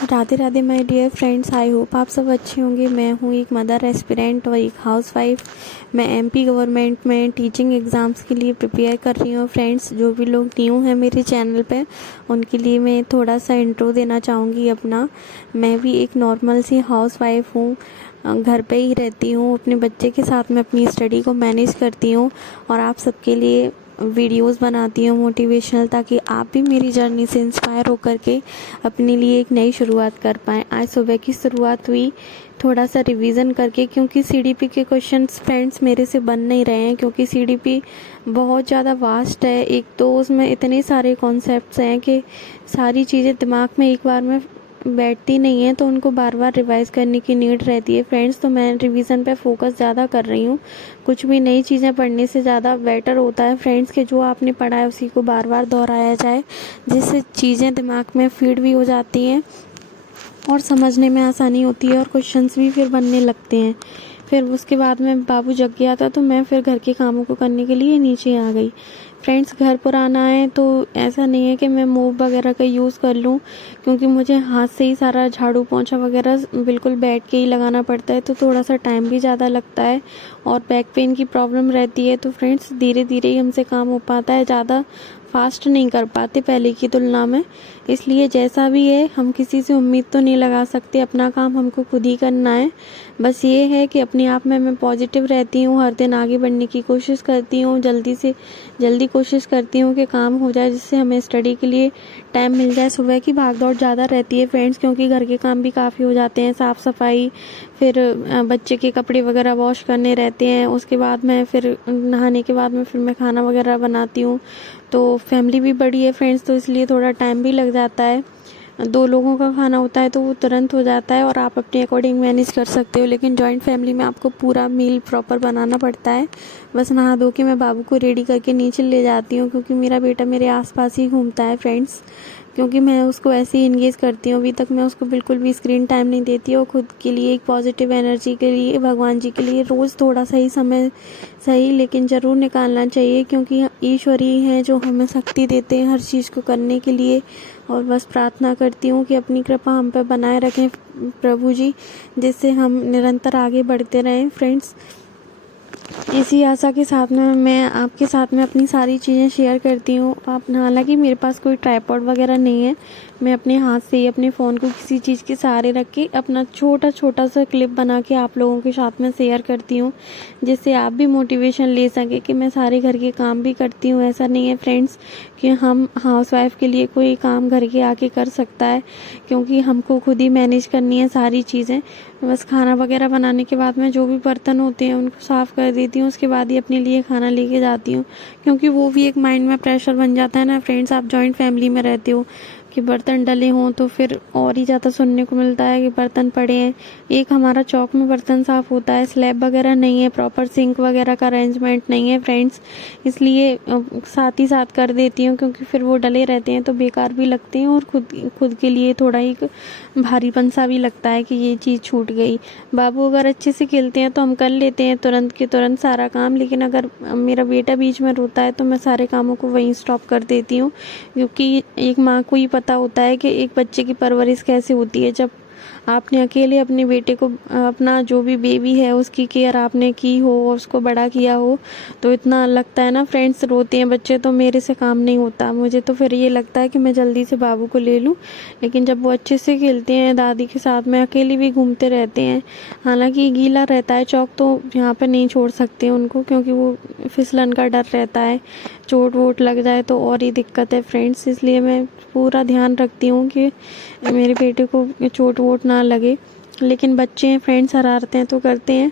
Radhe Radhe my dear friends, I hope आप सब अच्छे होंगे। मैं हूँ एक मदर एस्पिरेंट और एक हाउसवाइफ। मैं एमपी गवर्नमेंट में टीचिंग एग्ज़ाम्स के लिए प्रिपेयर कर रही हूँ। फ्रेंड्स, जो भी लोग न्यू हैं मेरे चैनल पे, उनके लिए मैं थोड़ा सा इंट्रो देना चाहूँगी अपना। मैं भी एक नॉर्मल सी हाउसवाइफ हूँ, घर पे ही रहती हूँ। अपने बच्चे के साथ मैं अपनी स्टडी को मैनेज करती हूँ और आप सबके लिए वीडियोस बनाती हूँ मोटिवेशनल, ताकि आप भी मेरी जर्नी से इंस्पायर होकर के अपने लिए एक नई शुरुआत कर पाएँ। आज सुबह की शुरुआत हुई थोड़ा सा रिवीजन करके, क्योंकि सीडीपी के क्वेश्चंस फ्रेंड्स मेरे से बन नहीं रहे हैं, क्योंकि सीडीपी बहुत ज़्यादा वास्ट है। एक तो उसमें इतने सारे कॉन्सेप्ट्स हैं कि सारी चीज़ें दिमाग में एक बार में बैठती नहीं है, तो उनको बार बार रिवाइज करने की नीड रहती है फ्रेंड्स। तो मैं रिवीजन पे फोकस ज़्यादा कर रही हूँ। कुछ भी नई चीज़ें पढ़ने से ज़्यादा बेटर होता है फ्रेंड्स कि जो आपने पढ़ा है उसी को बार बार दोहराया जाए, जिससे चीज़ें दिमाग में फीड भी हो जाती हैं और समझने में आसानी होती है और क्वेश्चंस भी फिर बनने लगते हैं। फिर उसके बाद में बाबू जग गया था, तो मैं फिर घर के कामों को करने के लिए नीचे आ गई। फ्रेंड्स, घर पुराना है तो ऐसा नहीं है कि मैं मोप वगैरह का यूज़ कर लूँ, क्योंकि मुझे हाथ से ही सारा झाड़ू पोंछा वगैरह बिल्कुल बैठ के ही लगाना पड़ता है, तो थोड़ा सा टाइम भी ज़्यादा लगता है और बैक पेन की प्रॉब्लम रहती है। तो फ्रेंड्स, धीरे धीरे ही हमसे काम हो पाता है, ज़्यादा फास्ट नहीं कर पाते पहले की तुलना में। इसलिए जैसा भी है, हम किसी से उम्मीद तो नहीं लगा सकते, अपना काम हमको खुद ही करना है। बस ये है कि अपने आप में मैं पॉजिटिव रहती हूँ, हर दिन आगे बढ़ने की कोशिश करती हूँ, जल्दी से जल्दी कोशिश करती हूँ कि काम हो जाए, जिससे हमें स्टडी के लिए टाइम मिल जाए। सुबह की भागदौड़ ज़्यादा रहती है फ्रेंड्स, क्योंकि घर के काम भी काफ़ी हो जाते हैं, साफ़ सफाई, फिर बच्चे के कपड़े वगैरह वॉश करने रहते हैं। उसके बाद मैं फिर नहाने के बाद में फिर मैं खाना वगैरह बनाती हूँ। तो फैमिली भी बड़ी है फ्रेंड्स, तो इसलिए थोड़ा टाइम भी लग जाता है। 2 लोगों का खाना होता है तो वो तुरंत हो जाता है और आप अपने अकॉर्डिंग मैनेज कर सकते हो, लेकिन जॉइंट फैमिली में आपको पूरा मील प्रॉपर बनाना पड़ता है। बस नहा धो के मैं बाबू को रेडी करके नीचे ले जाती हूँ, क्योंकि मेरा बेटा मेरे आसपास ही घूमता है फ्रेंड्स, क्योंकि मैं उसको ऐसे ही इंगेज करती हूँ। अभी तक मैं उसको बिल्कुल भी स्क्रीन टाइम नहीं देती और खुद के लिए एक पॉजिटिव एनर्जी के लिए, भगवान जी के लिए रोज़ थोड़ा सही समय, सही लेकिन ज़रूर निकालना चाहिए, क्योंकि ईश्वर ही हैं जो हमें शक्ति देते हैं हर चीज़ को करने के लिए। और बस प्रार्थना करती हूँ कि अपनी कृपा हम पर बनाए रखें प्रभु जी, जिससे हम निरंतर आगे बढ़ते रहें फ्रेंड्स। इसी आशा के साथ में मैं आपके साथ में अपनी सारी चीज़ें शेयर करती हूँ। आप, हालांकि मेरे पास कोई ट्राइपॉड वगैरह नहीं है, मैं अपने हाथ से ही अपने फ़ोन को किसी चीज़ के सहारे रख के अपना छोटा छोटा सा क्लिप बना के आप लोगों के साथ में शेयर करती हूँ, जिससे आप भी मोटिवेशन ले सकें कि मैं सारे घर के काम भी करती हूँ। ऐसा नहीं है फ्रेंड्स कि हम हाउसवाइफ के लिए कोई काम घर के आके कर सकता है, क्योंकि हमको खुद ही मैनेज करनी है सारी चीज़ें। बस खाना वगैरह बनाने के बाद में जो भी बर्तन होते हैं उनको साफ़ कर देती हूँ, उसके बाद ही अपने लिए खाना लेके जाती हूँ, क्योंकि वो भी एक माइंड में प्रेशर बन जाता है ना फ्रेंड्स। आप जॉइंट फैमिली में रहते हो कि बर्तन डले हों तो फिर और ही ज़्यादा सुनने को मिलता है कि बर्तन पड़े हैं। एक हमारा चौक में बर्तन साफ़ होता है, स्लैब वगैरह नहीं है, प्रॉपर सिंक वगैरह का अरेंजमेंट नहीं है फ्रेंड्स, इसलिए साथ ही साथ कर देती हूँ, क्योंकि फिर वो डले रहते हैं तो बेकार भी लगते हैं और खुद के लिए थोड़ा ही भारीपन सा भी लगता है कि ये चीज़ छूट गई। बाबू अगर अच्छे से खेलते हैं तो हम कर लेते हैं तुरंत के तुरंत सारा काम, लेकिन अगर मेरा बेटा बीच में रोता है तो मैं सारे कामों को वहीं स्टॉप कर देती हूँ, क्योंकि एक माँ को ही पता होता है कि एक बच्चे की परवरिश कैसे होती है। जब आपने अकेले अपने बेटे को, अपना जो भी बेबी है उसकी केयर आपने की हो और उसको बड़ा किया हो, तो इतना लगता है ना फ्रेंड्स, रोते हैं बच्चे तो मेरे से काम नहीं होता। मुझे तो फिर ये लगता है कि मैं जल्दी से बाबू को ले लूँ, लेकिन जब वो अच्छे से खेलते हैं दादी के साथ में, अकेले भी घूमते रहते हैं। हालांकि गीला रहता है चौक, तो यहाँ पर नहीं छोड़ सकते उनको, क्योंकि वो फिसलन का डर रहता है, चोट वोट लग जाए तो और ही दिक्कत है फ्रेंड्स। इसलिए मैं पूरा ध्यान रखती हूँ कि मेरे बेटे को चोट वोट ना लगे। लेकिन बच्चे हैं फ्रेंड्स, शरारतें तो करते हैं,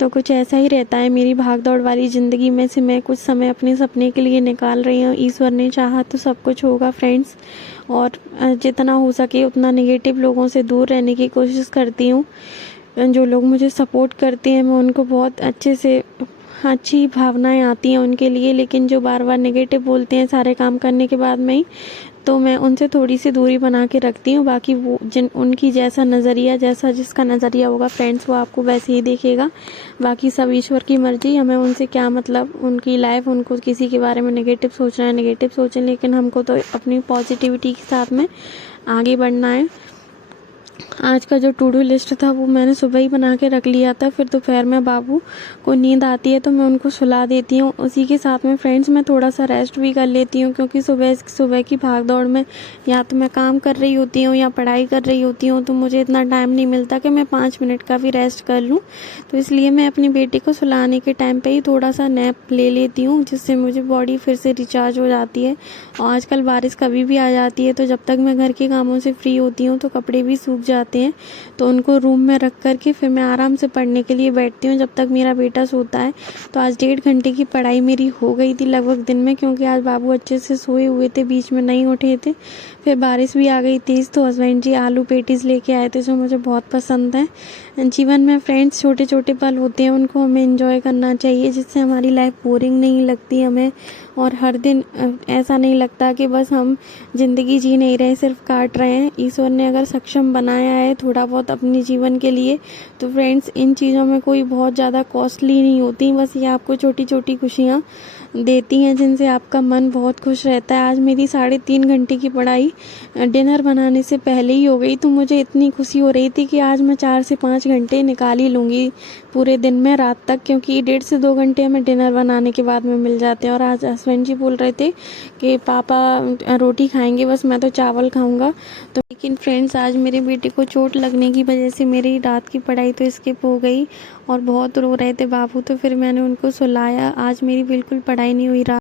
तो कुछ ऐसा ही रहता है। मेरी भागदौड़ वाली ज़िंदगी में से मैं कुछ समय अपने सपने के लिए निकाल रही हूँ। ईश्वर ने चाहा तो सब कुछ होगा फ्रेंड्स, और जितना हो सके उतना नेगेटिव लोगों से दूर रहने की कोशिश करती हूँ। जो लोग मुझे सपोर्ट करते हैं मैं उनको बहुत अच्छे से, अच्छी भावनाएं आती हैं उनके लिए, लेकिन जो बार बार नेगेटिव बोलते हैं सारे काम करने के बाद में ही, तो मैं उनसे थोड़ी सी दूरी बना के रखती हूँ। बाकी वो उनकी जैसा नज़रिया, जैसा जिसका नज़रिया होगा फ्रेंड्स, वो आपको वैसे ही देखेगा। बाकी सब ईश्वर की मर्जी, हमें उनसे क्या मतलब, उनकी लाइफ, उनको किसी के बारे में नेगेटिव सोचना है नेगेटिव सोचें, लेकिन हमको तो अपनी पॉजिटिविटी के साथ में आगे बढ़ना है। आज का जो टू डू लिस्ट था वो मैंने सुबह ही बना के रख लिया था। फिर दोपहर में बाबू को नींद आती है तो मैं उनको सुला देती हूँ। उसी के साथ में फ्रेंड्स मैं थोड़ा सा रेस्ट भी कर लेती हूँ, क्योंकि सुबह की भाग दौड़ में या तो मैं काम कर रही होती हूँ या पढ़ाई कर रही होती हूँ, तो मुझे इतना टाइम नहीं मिलता कि मैं 5 मिनट का भी रेस्ट कर लूँ। तो इसलिए मैं अपनी बेटी को सुलाने के टाइम पर ही थोड़ा सा नैप ले लेती हूँ, जिससे मुझे बॉडी फिर से रिचार्ज हो जाती है। और आजकल बारिश कभी भी आ जाती है, तो जब तक मैं घर के कामों से फ्री होती हूँ तो कपड़े भी सूख जाते हैं, तो उनको रूम में रख कर के फिर मैं आराम से पढ़ने के लिए बैठती हूँ जब तक मेरा बेटा सोता है। तो आज 1.5 घंटे की पढ़ाई मेरी हो गई थी लगभग दिन में, क्योंकि आज बाबू अच्छे से सोए हुए थे, बीच में नहीं उठे थे। फिर बारिश भी आ गई तेज़, तो हस्बैंड जी आलू पेटीज़ लेके आए थे जो मुझे बहुत पसंद है। जीवन में फ्रेंड्स छोटे छोटे पल होते हैं, उनको हमें एंजॉय करना चाहिए, जिससे हमारी लाइफ बोरिंग नहीं लगती हमें, और हर दिन ऐसा नहीं लगता कि बस हम ज़िंदगी जी नहीं रहे, सिर्फ काट रहे हैं। ईश्वर ने अगर सक्षम बनाया है थोड़ा बहुत अपने जीवन के लिए, तो फ्रेंड्स इन चीज़ों में कोई बहुत ज़्यादा कॉस्टली नहीं होती, बस ये आपको छोटी छोटी खुशियाँ देती हैं जिनसे आपका मन बहुत खुश रहता है। आज मेरी 3.5 घंटे की पढ़ाई डिनर बनाने से पहले ही हो गई, तो मुझे इतनी खुशी हो रही थी कि आज मैं 4 से 5 घंटे निकाल ही लूँगी पूरे दिन में रात तक, क्योंकि 1.5 से 2 घंटे हमें डिनर बनाने के बाद में मिल जाते हैं। और आज हस्बैंड जी बोल रहे थे कि पापा रोटी खाएंगे, बस मैं तो चावल खाऊंगा। तो लेकिन फ्रेंड्स आज मेरे बेटे को चोट लगने की वजह से मेरी रात की पढ़ाई तो स्किप हो गई, और बहुत रो रहे थे बाबू, तो फिर मैंने उनको सुलाया। आज मेरी बिल्कुल पढ़ाई नहीं हुई रात।